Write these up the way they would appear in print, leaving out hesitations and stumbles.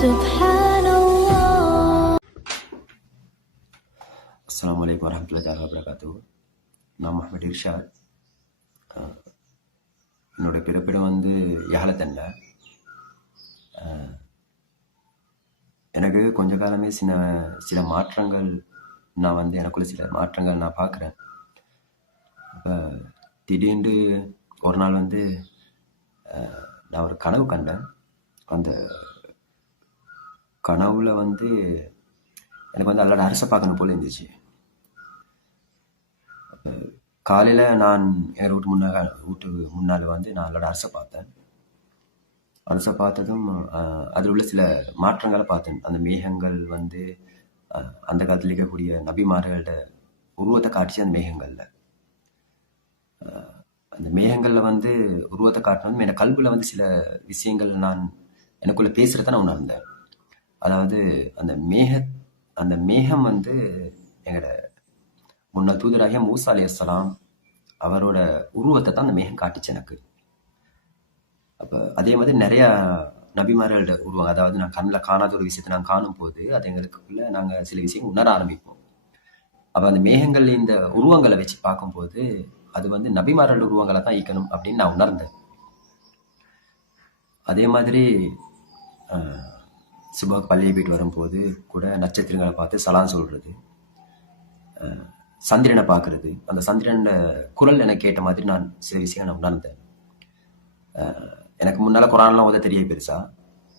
سبحان الله. Assalamualaikum warahmatullahi wabarakatuh. நான் முகமது இர்ஷாத். என்னோட பிறப்பிடம் வந்து யாழத்தன்ல. எனக்கு கொஞ்ச காலமே சில மாற்றங்கள் எனக்குள்ள சில மாற்றங்கள் நான் பார்க்குறேன். இப்போ திடீர்னு ஒரு நாள் வந்து நான் ஒரு கனவு கண்டேன். அந்த கனவுல வந்து எனக்கு வந்து அதோட அரசை பார்க்கணும் போல இருந்துச்சு. காலையில் நான் என் வீட்டு முன்னால் வந்து நான் அதோட அரசை பார்த்தேன். அரசை பார்த்ததும் அதில் உள்ள சில மாற்றங்களை பார்த்தேன். அந்த மேகங்கள் வந்து அந்த காலத்தில் இருக்கக்கூடிய நபிமார்களோட உருவத்தை காட்சி அந்த மேகங்களில் வந்து உருவத்தை காட்டினதும் என் கல்வியில் வந்து சில விஷயங்கள் நான் எனக்குள்ளே பேசுகிறத நான் உணர்ந்தேன். அதாவது அந்த மேகம் வந்து எங்களோட முன்னாள் தூதராகிய மூசா அலைஹிஸ்ஸலாம் அவரோட உருவத்தை தான் அந்த மேகம் காட்டுச்சு எனக்கு. அப்போ அதே மாதிரி நிறையா நபிமார்களோட உருவம், அதாவது நான் கண்ணில் காணாத ஒரு விஷயத்தை நான் காணும் போது அது எங்களுக்குள்ள நாங்கள் சில விஷயங்கள் உணர ஆரம்பிப்போம். அப்போ அந்த மேகங்கள் இந்த உருவங்களை வச்சு பார்க்கும்போது அது வந்து நபிமார்களோட உருவங்களை தான் ஈக்கணும் அப்படின்னு நான் உணர்ந்தேன். அதே மாதிரி சுபஹ் பள்ளியை போயிட்டு வரும்போது கூட நட்சத்திரங்களை பார்த்து சலான் சொல்கிறது, சந்திரனை பார்க்கறது, அந்த சந்திரனோட குரல் எனக்கு கேட்ட மாதிரி நான் சில விஷயம் நான் உணர்ந்தேன். எனக்கு முன்னால் குரான்லாம் ஓத தெரிய பெருசா.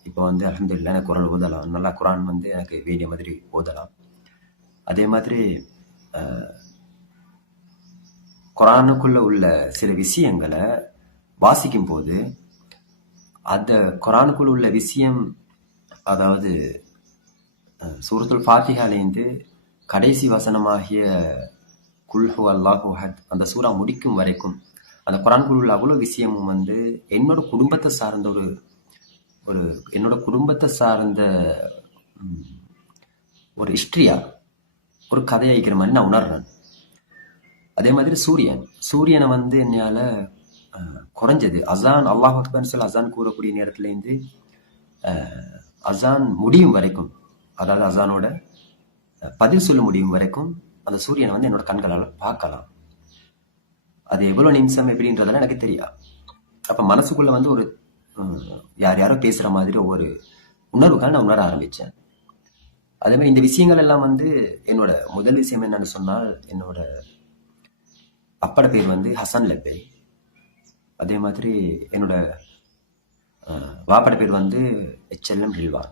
இப்போ வந்து அல்ஹம்துலில்லாஹ் எனக்கு குரான் ஓதலாம், நல்லா குரான் வந்து எனக்கு வேண்டிய மாதிரி ஓதலாம். அதே மாதிரி குரானுக்குள்ள உள்ள சில விஷயங்களை வாசிக்கும் போது அந்த குரானுக்குள்ள உள்ள விஷயம், அதாவது சூரத்துல் ஃபாத்திஹாலேருந்து கடைசி வசனமாகிய குல் ஹுவ அல்லாஹு அஹத் அந்த சூறா முடிக்கும் வரைக்கும் அந்த குரானுக்குள்ள உள்ள அவ்வளோ விஷயமும் வந்து என்னோட குடும்பத்தை சார்ந்த ஒரு ஹிஸ்ட்ரியா, ஒரு கதையை வைக்கிற மாதிரி நான் உணர்றேன். அதே மாதிரி சூரியனை வந்து என்னால் குறைஞ்சது அசான் அல்லாஹ் அக்பர்னு சொல்லி அசான் கூறக்கூடிய நேரத்துலேருந்து அசான் முடியும் வரைக்கும், அதாவது அசானோட பதில் சொல்ல முடியும் வரைக்கும் அந்த சூரியனை வந்து என்னோட கண்களால் பார்க்கலாம். அது எவ்வளோ நிமிஷம் எப்படின்றதெல்லாம் எனக்கு தெரியாது. அப்போ மனசுக்குள்ளே வந்து ஒரு யாரோ பேசுகிற மாதிரி ஒவ்வொரு உணர்வுகள் நான் உணர ஆரம்பித்தேன். அதே மாதிரி இந்த விஷயங்கள் எல்லாம் வந்து என்னோட முதல் விஷயம் என்னன்னு சொன்னால், என்னோட அப்பட பேர் வந்து ஹசன் லெப்பை. அதே மாதிரி என்னோட வாப்பட பேர் வந்து HLM ரில்வான்.